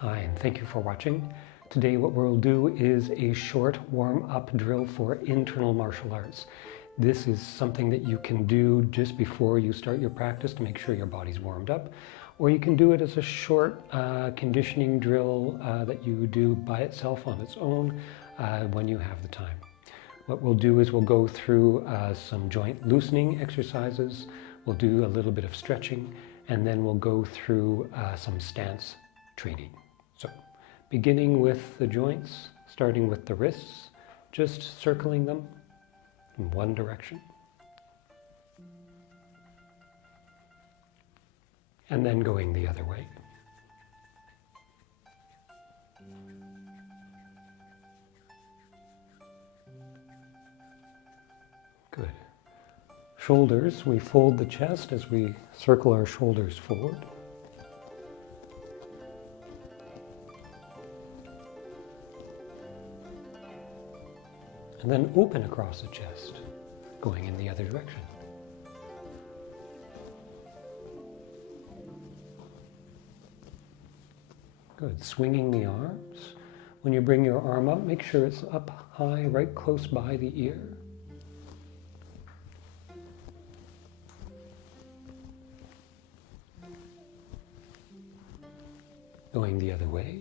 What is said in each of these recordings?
Hi, and thank you for watching. Today what we'll do is a short warm-up drill for internal martial arts. This is something that you can do just before you start your practice to make sure your body's warmed up, or you can do it as a short conditioning drill that you do by itself on its own when you have the time. What we'll do is we'll go through some joint loosening exercises, we'll do a little bit of stretching, and then we'll go through some stance training. So, beginning with the joints, starting with the wrists, just circling them in one direction. And then going the other way. Good. Shoulders, we fold the chest as we circle our shoulders forward. And then open across the chest, going in the other direction. Good. Swinging the arms. When you bring your arm up, make sure it's up high, right close by the ear. Going the other way.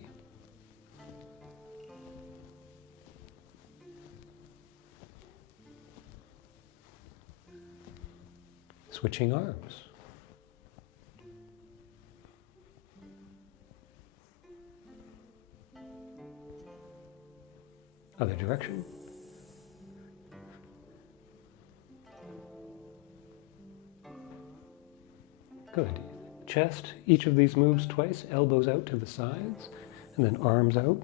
Switching arms. Other direction. Good. Chest, each of these moves twice, elbows out to the sides, and then arms out.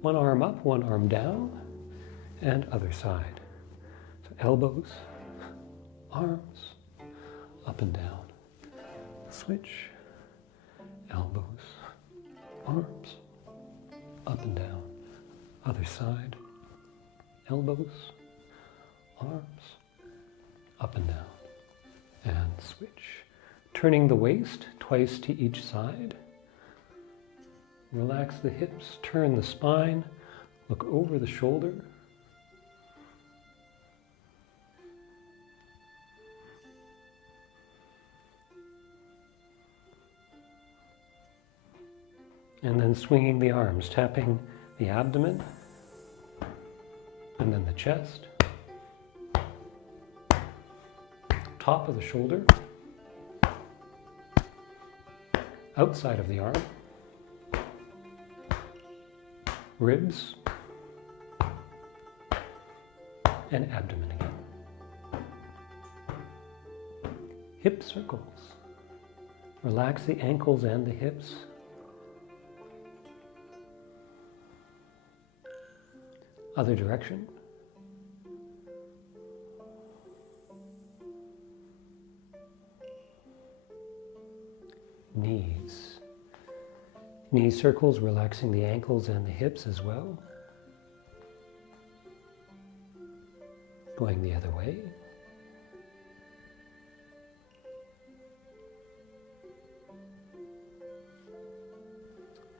One arm up, one arm down, and other side. So elbows, arms, up and down. Switch, elbows, arms, up and down. Other side, elbows, arms, up and down. And switch. Turning the waist twice to each side. Relax the hips, turn the spine, look over the shoulder. And then swinging the arms, tapping the abdomen, and then the chest, top of the shoulder, outside of the arm, ribs, and abdomen again. Hip circles. Relax the ankles and the hips. Other direction. Knees. Knee circles, relaxing the ankles and the hips as well. Going the other way.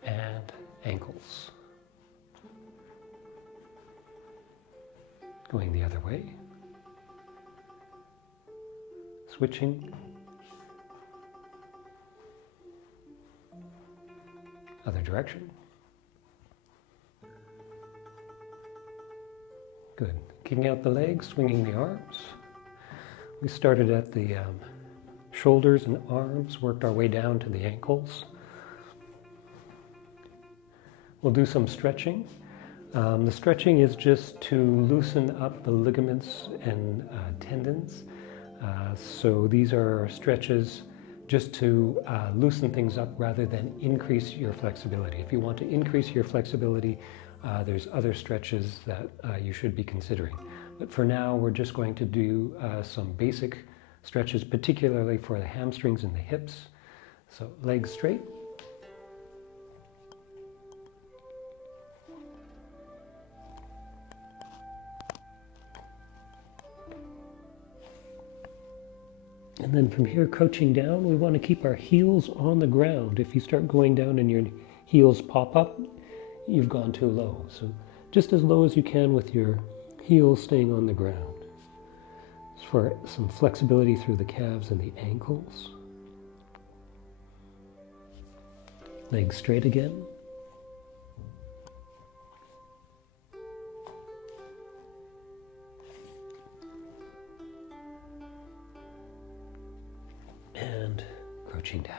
And ankles. Going the other way. Switching. Other direction. Good. Kicking out the legs, swinging the arms. We started at the shoulders and arms, worked our way down to the ankles. We'll do some stretching. The stretching is just to loosen up the ligaments and tendons. So these are stretches just to loosen things up rather than increase your flexibility. If you want to increase your flexibility, there's other stretches that you should be considering. But for now, we're just going to do some basic stretches, particularly for the hamstrings and the hips. So legs straight. And then from here, crouching down, we want to keep our heels on the ground. If you start going down and your heels pop up, you've gone too low. So just as low as you can with your heels staying on the ground. For some flexibility through the calves and the ankles. Legs straight again. And crouching down.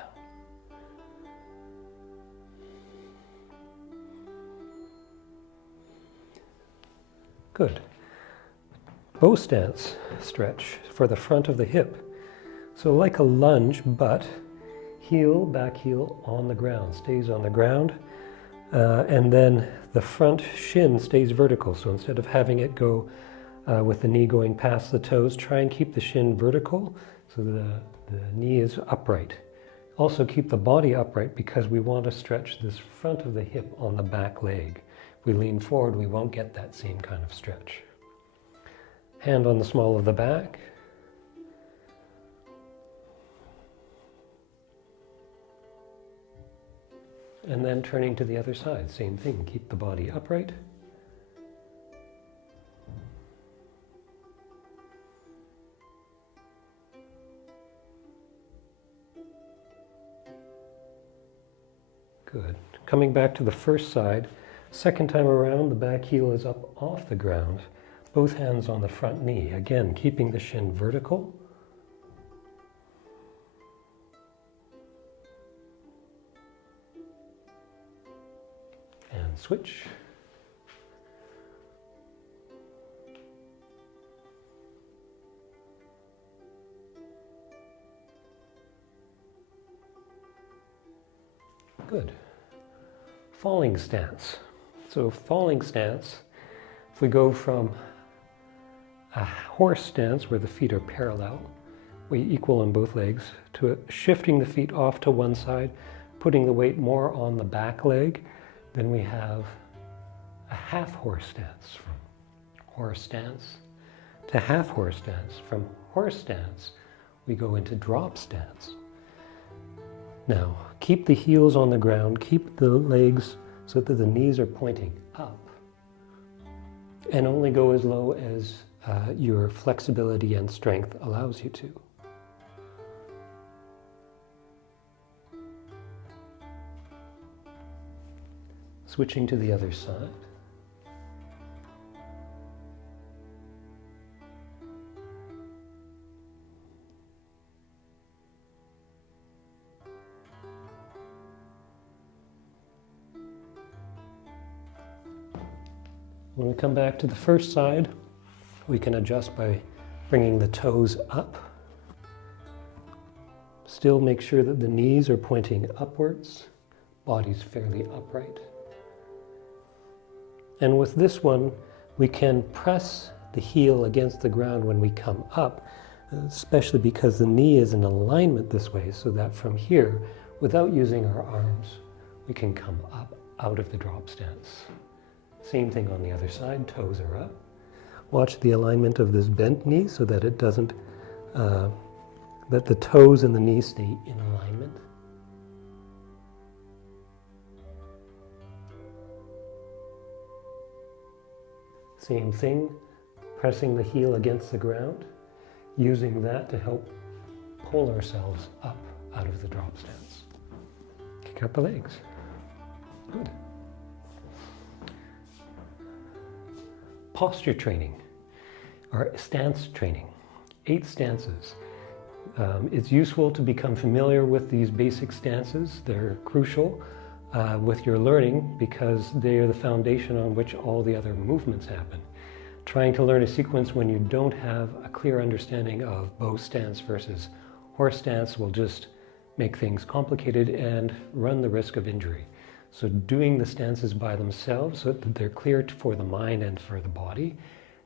Good. Bow stance stretch for the front of the hip. So like a lunge, but heel, back heel on the ground, stays on the ground. And then the front shin stays vertical. So instead of having it go with the knee going past the toes, try and keep the shin vertical so the knee is upright. Also keep the body upright because we want to stretch this front of the hip on the back leg. If we lean forward, we won't get that same kind of stretch. Hand on the small of the back. And then turning to the other side, same thing, keep the body upright. Good. Coming back to the first side, second time around, the back heel is up off the ground. Both hands on the front knee. Again, keeping the shin vertical. And switch. Good. Falling stance. So falling stance, if we go from a horse stance where the feet are parallel, we equal on both legs, to shifting the feet off to one side, putting the weight more on the back leg, then we have a half horse stance. From horse stance to half horse stance. From horse stance, we go into drop stance. Now, keep the heels on the ground, keep the legs so that the knees are pointing up, and only go as low as your flexibility and strength allows you to. Switching to the other side. When we come back to the first side, we can adjust by bringing the toes up. Still make sure that the knees are pointing upwards, body's fairly upright. And with this one, we can press the heel against the ground when we come up, especially because the knee is in alignment this way, so that from here, without using our arms, we can come up out of the drop stance. Same thing on the other side, toes are up. Watch the alignment of this bent knee so that it doesn't, that the toes and the knee stay in alignment. Same thing, pressing the heel against the ground, using that to help pull ourselves up out of the drop stance. Kick out the legs. Good. Posture training, or stance training. 8 stances. It's useful to become familiar with these basic stances. They're crucial with your learning because they are the foundation on which all the other movements happen. Trying to learn a sequence when you don't have a clear understanding of bow stance versus horse stance will just make things complicated and run the risk of injury. So doing the stances by themselves so that they're clear for the mind and for the body,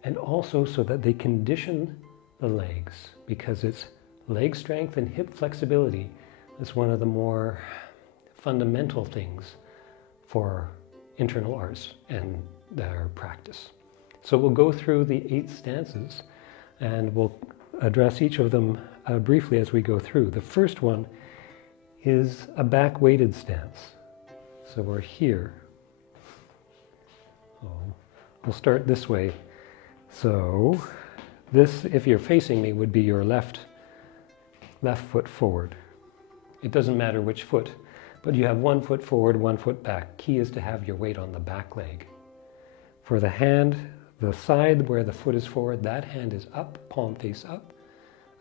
and also so that they condition the legs, because it's leg strength and hip flexibility is one of the more fundamental things for internal arts and their practice. So we'll go through the 8 stances and we'll address each of them briefly as we go through. The first one is a back weighted stance. So we're here. We'll start this way. So this, if you're facing me, would be your left foot forward. It doesn't matter which foot, but you have 1 foot forward, 1 foot back. Key is to have your weight on the back leg. For the hand, the side where the foot is forward, that hand is up, palm face up,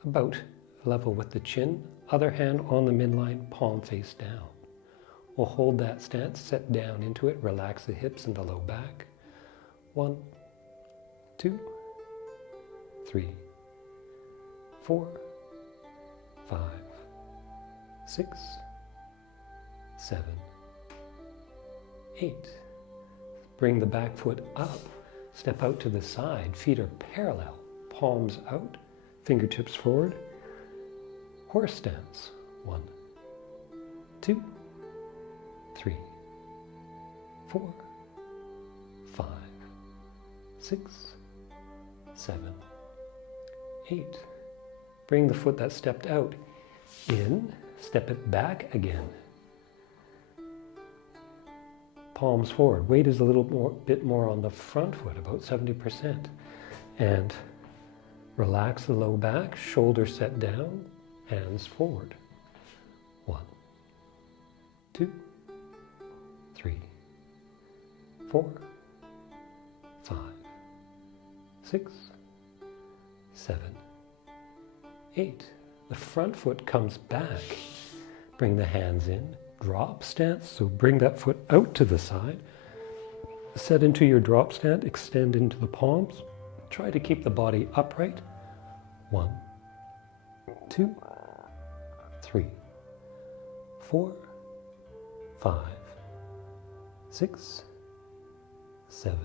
about level with the chin. Other hand on the midline, palm face down. We'll hold that stance, set down into it, relax the hips and the low back. 1, 2, 3, 4, 5, 6, 7, 8. Bring the back foot up, step out to the side, feet are parallel, palms out, fingertips forward. Horse stance. 1, 2, 3, 4, 5, 6, 7, 8. Bring the foot that stepped out in, step it back again. Palms forward. Weight is a bit more on the front foot, about 70%. And relax the low back, shoulders set down, hands forward. 1, 2, 3, 4, 5, 6, 7, 8. The front foot comes back. Bring the hands in, drop stance, so bring that foot out to the side. Set into your drop stance, extend into the palms. Try to keep the body upright. 1, 2, 3, 4, 5, 6, 7,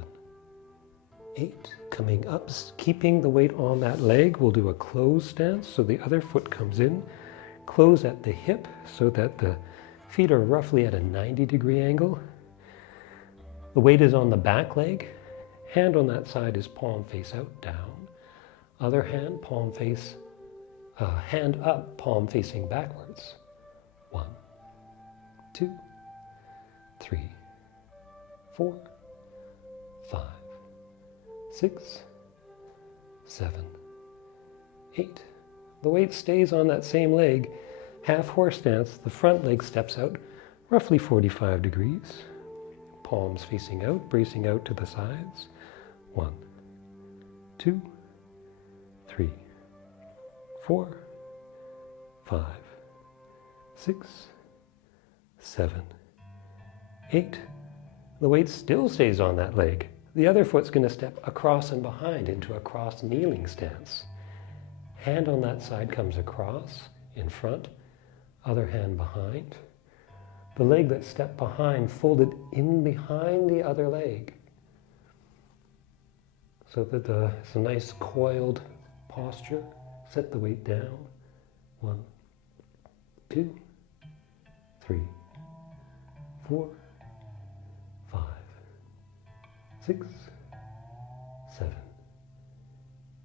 8. Coming up, keeping the weight on that leg, we'll do a closed stance. So the other foot comes in, close at the hip so that the feet are roughly at a 90-degree angle. The weight is on the back leg. Hand on that side is palm face out, down. Other hand, palm face, hand up, palm facing backwards. 1, 2, 3, 4, 5, 6, 7, 8. The weight stays on that same leg. Half horse stance, the front leg steps out roughly 45 degrees. Palms facing out, bracing out to the sides. 1, 2, 3, 4, 5, 6, 7, 8. The weight still stays on that leg. The other foot's going to step across and behind into a cross kneeling stance. Hand on that side comes across, in front, other hand behind. The leg that stepped behind folded in behind the other leg, so that it's a nice coiled posture. Set the weight down. 1, 2, 3, 4, 5, 6, 7,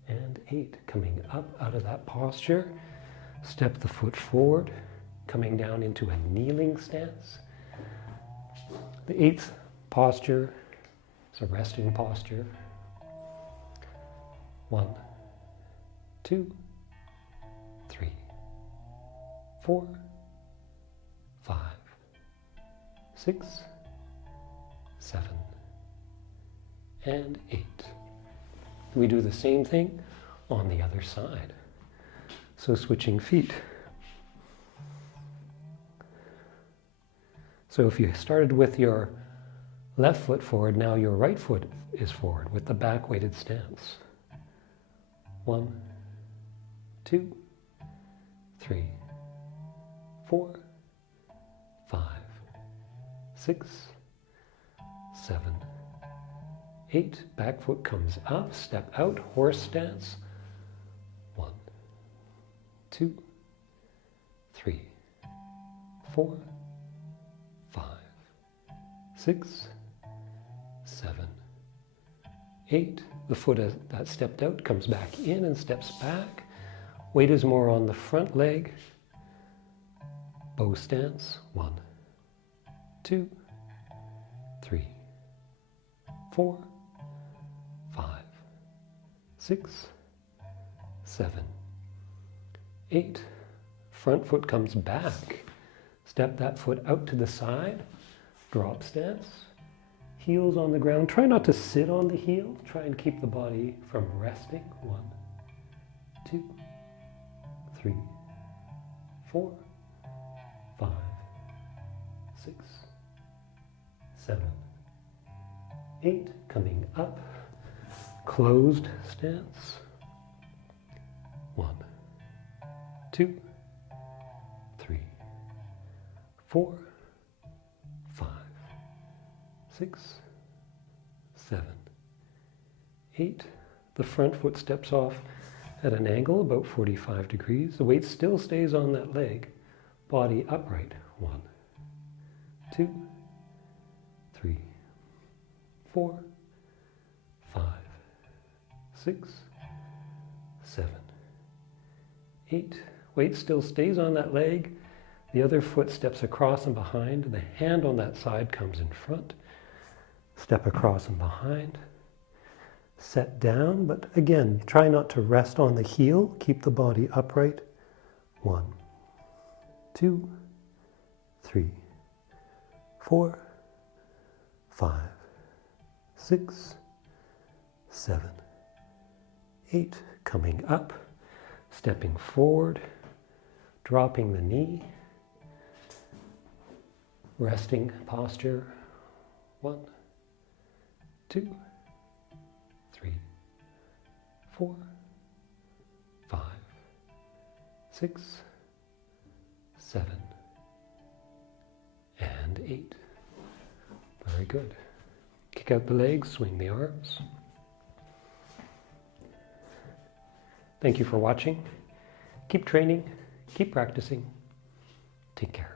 and 8. Coming up out of that posture, step the foot forward, coming down into a kneeling stance. The 8th posture is a resting posture. 1, 2, 3, 4, 5, 6, 7, and 8. We do the same thing on the other side. So switching feet. So if you started with your left foot forward, now your right foot is forward with the back weighted stance. 1, 2, 3, 4, 5, 6, 7, 8. Back foot comes up, step out, horse stance. 1, 2, 3, 4, 5, 6, 7, 8. The foot that stepped out comes back in and steps back. Weight is more on the front leg. Bow stance. 1, 2, 4, 5, 6, 7, 8. Front foot comes back. Step that foot out to the side. Drop stance. Heels on the ground. Try not to sit on the heel. Try and keep the body from resting. 1, 2, 3, 4, 5, 6, 7, 8. Coming up. Closed stance. 1, 2, 3, 4, 5, 6, 7, 8. The front foot steps off at an angle about 45 degrees. The weight still stays on that leg. Body upright. 1, 2, 3, 4, 5, 6, 7, 8. Weight still stays on that leg. The other foot steps across and behind. The hand on that side comes in front. Step across and behind. Set down, but again, try not to rest on the heel. Keep the body upright. 1, 2, 3, 4, 5, 6, 7, 8. Coming up, stepping forward, dropping the knee, resting posture. 1, 2, 3, 4, 5, 6, 7, and 8. Very good. Kick out the legs, swing the arms. Thank you for watching. Keep training, keep practicing. Take care.